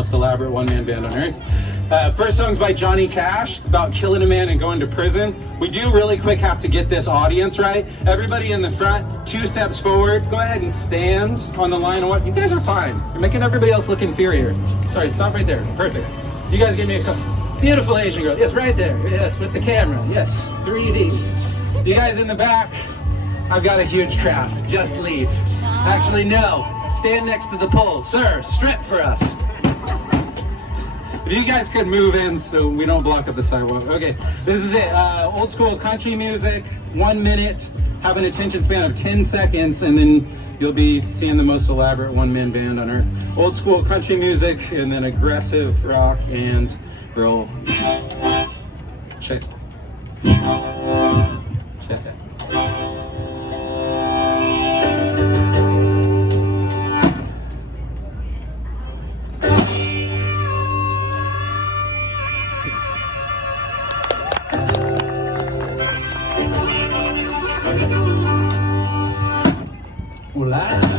most elaborate one-man band on earth. First song's by Johnny Cash. It's about killing a man and going to prison. We do really quick have to get this audience right. Everybody in the front, 2 steps forward. Go ahead and stand on the line of what? You guys are fine. You're making everybody else look inferior. Sorry, stop right there. Perfect. You guys give me a couple. Beautiful Asian girl. Yes, right there. Yes, with the camera. Yes, 3D. You guys in the back, I've got a huge crowd. Just leave. Actually, no. Stand next to the pole. Sir, strip for us. If you guys could move in so we don't block up the sidewalk. Okay, this is it. Old school country music, 1 minute, have an attention span of 10 seconds, and then you'll be seeing the most elaborate one-man band on earth. Old school country music, and then aggressive rock and roll. Check. Check that. Olá.